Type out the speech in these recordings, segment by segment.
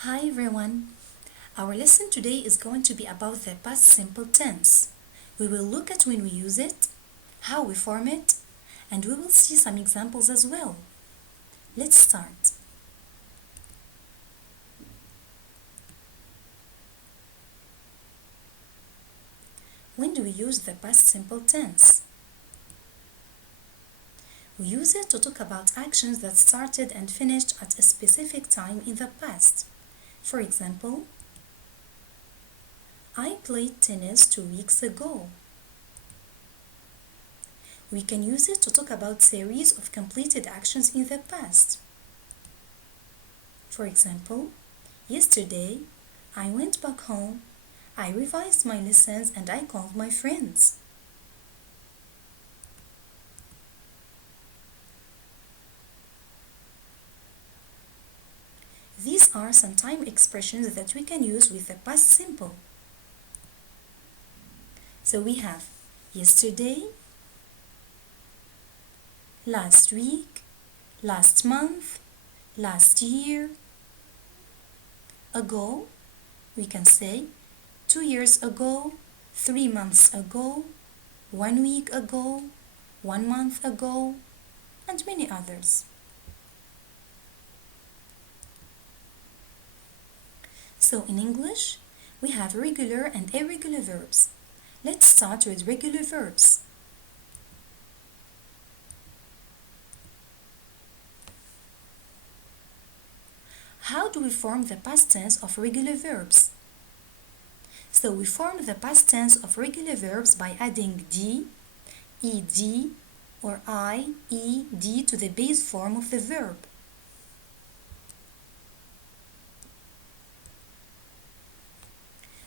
Hi everyone! Our lesson today is going to be about the past simple tense. We will look at when we use it, how we form it, and we will see some examples as well. Let's start. When do we use the past simple tense? We use it to talk about actions that started and finished at a specific time in the past. For example, I played tennis 2 weeks ago. We can use it to talk about series of completed actions in the past. For example, yesterday, I went back home, I revised my lessons and I called my friends. These are some time expressions that we can use with the past simple. So we have yesterday, last week, last month, last year. Ago, we can say 2 years ago, 3 months ago, 1 week ago, 1 month ago, and many others. So in English, we have regular and irregular verbs. Let's start with regular verbs. How do we form the past tense of regular verbs? So we form the past tense of regular verbs by adding d, ed, or ied to the base form of the verb.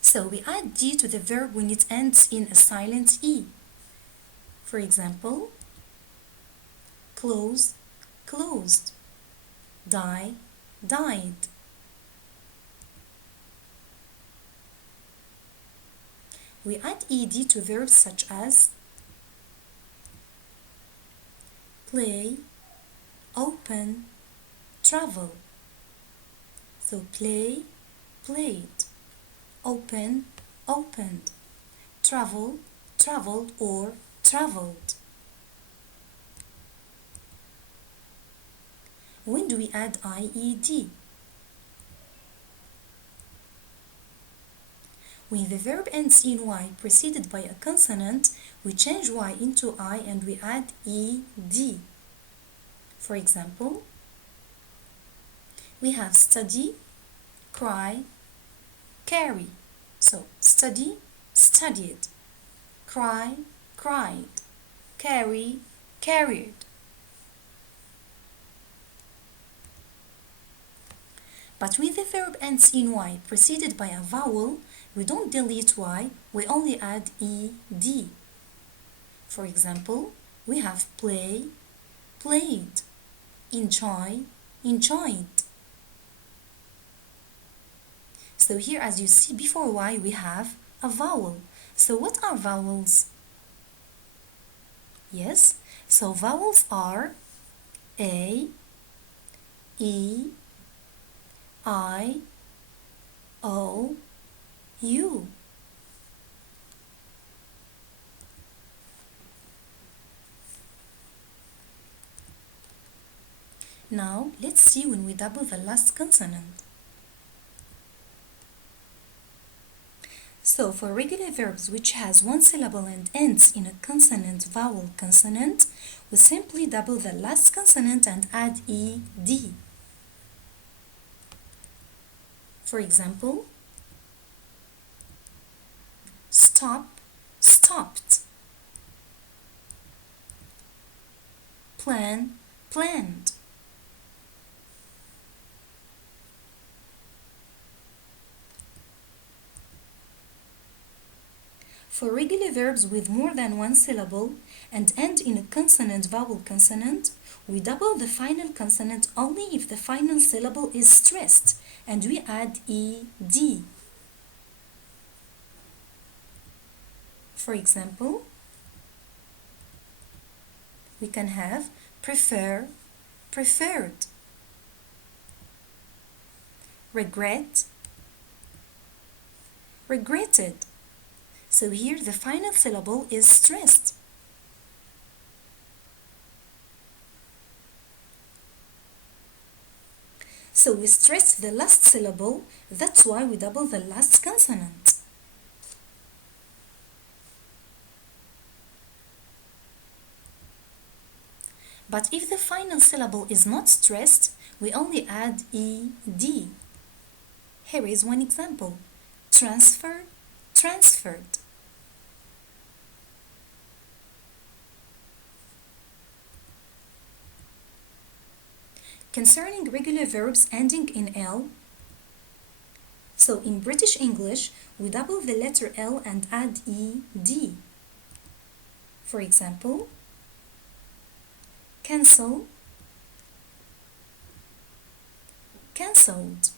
So we add d to the verb when it ends in a silent e. For example, close, closed, die, died. We add ed to verbs such as play, open, travel. So play, played, open, opened, travel, traveled or traveled. When do we add IED? When the verb ends in Y preceded by a consonant, we change Y into I and we add ED. For example, we have study, cry, carry. So study, studied, cry, cried, carry, carried. But when the verb ends in Y preceded by a vowel, we don't delete Y, we only add ED. For example, we have play, played, enjoy, enjoyed. So here, as you see, before Y we have a vowel. So what are vowels? Yes, so vowels are A, E, I, O, U. Now, let's see when we double the last consonant. So, for regular verbs which has one syllable and ends in a consonant, vowel, consonant, we simply double the last consonant and add ed. For example, stop, stopped. Plan, planned. For regular verbs with more than one syllable and end in a consonant, vowel, consonant, we double the final consonant only if the final syllable is stressed and we add ed. For example, we can have prefer, preferred, regret, regretted. So here the final syllable is stressed. So we stress the last syllable, that's why we double the last consonant. But if the final syllable is not stressed, we only add ed. Here is one example. Transfer, transferred. Concerning regular verbs ending in L, so in British English, we double the letter L and add ed. For example, cancel, cancelled.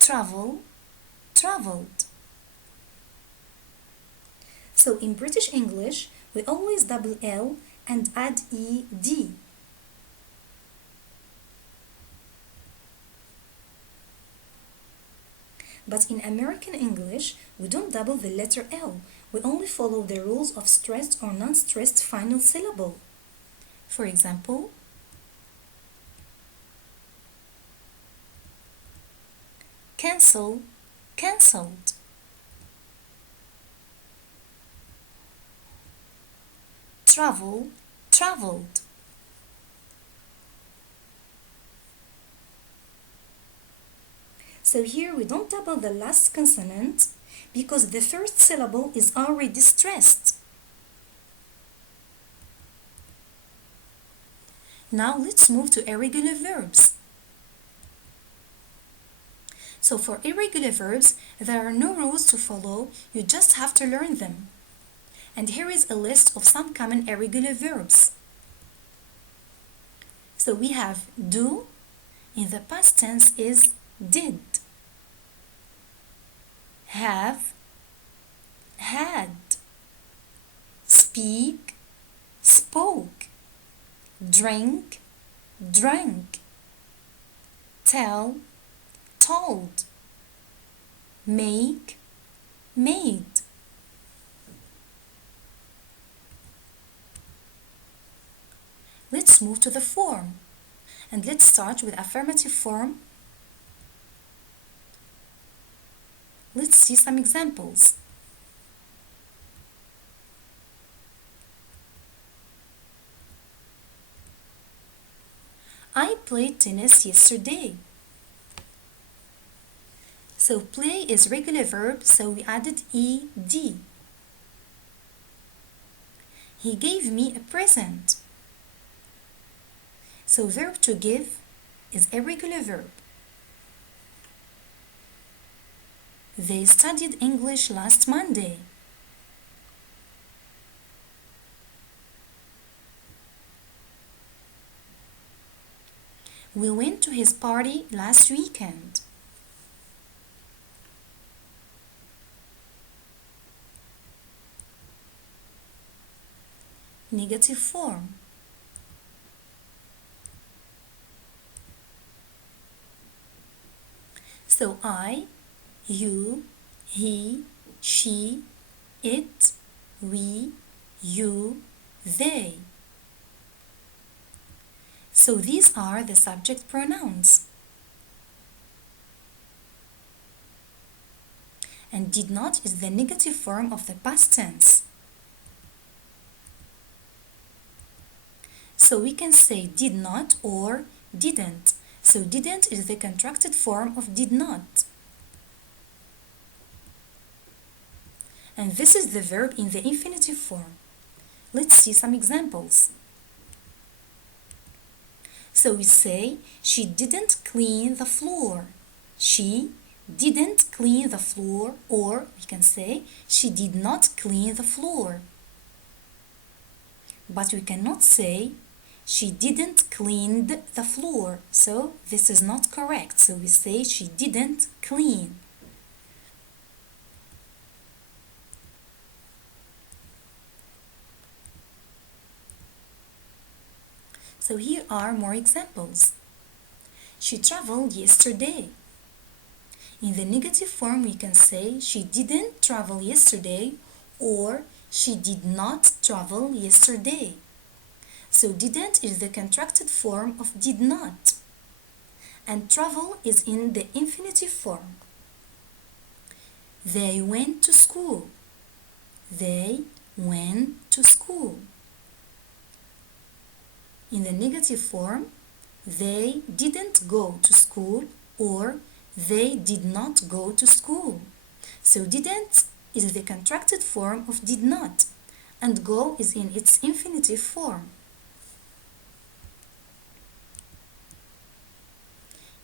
Travel, traveled. So in British English, we always double L and add ed. But in American English, we don't double the letter L. We only follow the rules of stressed or non-stressed final syllable. For example, cancel, cancelled. Travel, traveled. So here we don't double the last consonant because the first syllable is already stressed. Now let's move to irregular verbs. So for irregular verbs, there are no rules to follow, you just have to learn them. And here is a list of some common irregular verbs. So we have do, in the past tense is did. Have, had. Speak, spoke. Drink, drank. Tell, told. Make, made. Let's move to the form. And let's start with affirmative form. Let's see some examples. I played tennis yesterday. So play is regular verb, so we added ed. He gave me a present. So verb to give is a regular verb. They studied English last Monday. We went to his party last weekend. Negative form. So I, you, he, she, it, we, you, they. So these are the subject pronouns. And did not is the negative form of the past tense. So we can say did not or didn't. So didn't is the contracted form of did not. And this is the verb in the infinitive form. Let's see some examples. So we say, she didn't clean the floor. She didn't clean the floor, or we can say, she did not clean the floor. But we cannot say, she didn't clean the floor. So this is not correct. So we say, she didn't clean. So here are more examples. She traveled yesterday. In the negative form, we can say she didn't travel yesterday or she did not travel yesterday. So didn't is the contracted form of did not. And travel is in the infinitive form. They went to school. They went to school. In the negative form, they didn't go to school or they did not go to school. So didn't is the contracted form of did not, and go is in its infinitive form.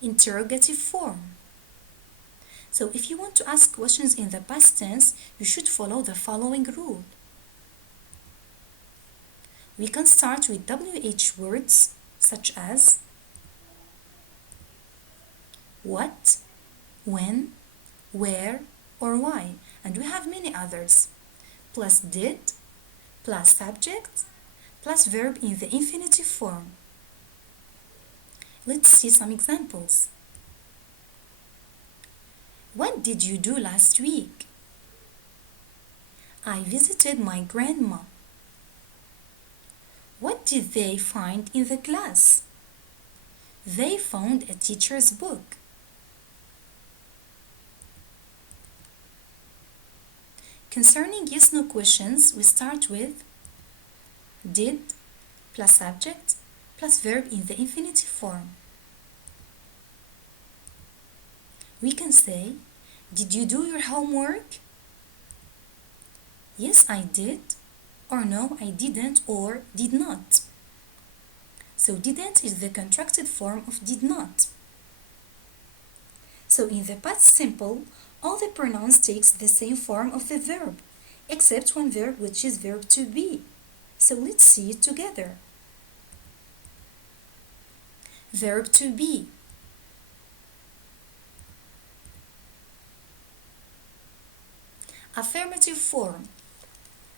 Interrogative form. So if you want to ask questions in the past tense, you should follow the following rule. We can start with WH words such as what, when, where, or why, and we have many others, plus did, plus subject, plus verb in the infinitive form. Let's see some examples. What did you do last week? I visited my grandma. What did they find in the class? They found a teacher's book. Concerning yes/no questions, we start with did plus subject plus verb in the infinitive form. We can say, did you do your homework? Yes, I did, or no, I didn't, or did not. So didn't is the contracted form of did not. So in the past simple, all the pronouns takes the same form of the verb, except one verb, which is verb to be. So let's see it together. Verb to be. Affirmative form.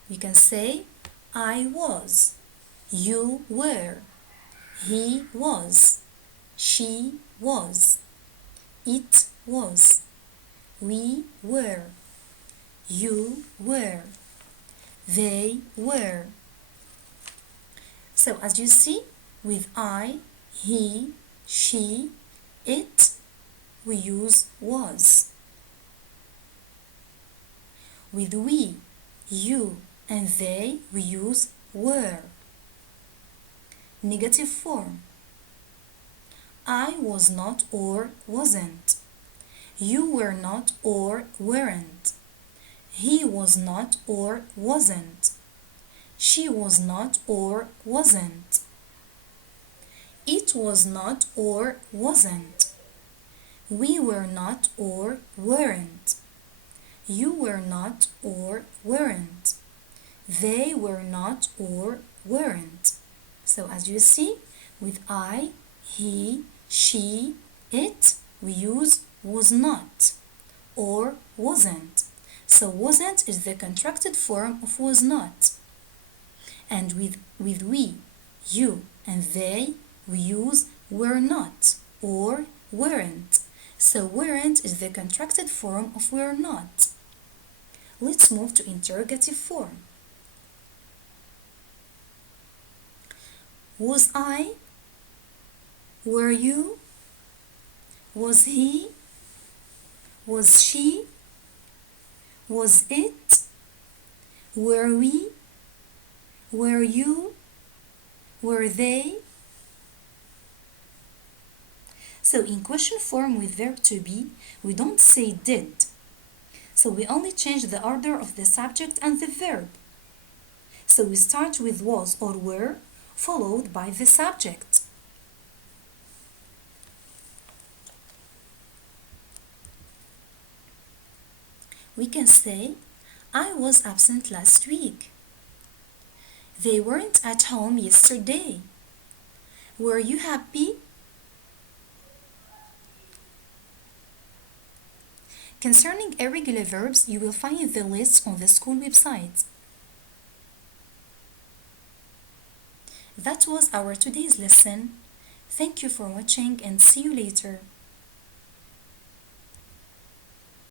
We can say, I was, you were, he was, she was, it was, we were, you were, they were. So as you see, with I, he, she, it, we use was. With we, you, and they, we use were. Negative form. I was not or wasn't. You were not or weren't. He was not or wasn't. She was not or wasn't. It was not or wasn't. We were not or weren't. You were not or weren't. They were not or weren't. So as you see, with I, he, she, it, we use was not or wasn't. So wasn't is the contracted form of was not. And with we, you, and they, we use were not or weren't. So weren't is the contracted form of were not. Let's move to interrogative form. Was I? Were you? Was he? Was she? Was it? Were we? Were you? Were they? So in question form with verb to be, we don't say did. So we only change the order of the subject and the verb. So we start with was or were, followed by the subject. We can say, I was absent last week. They weren't at home yesterday. Were you happy? Concerning irregular verbs, you will find the list on the school website. That was our today's lesson. Thank you for watching and see you later.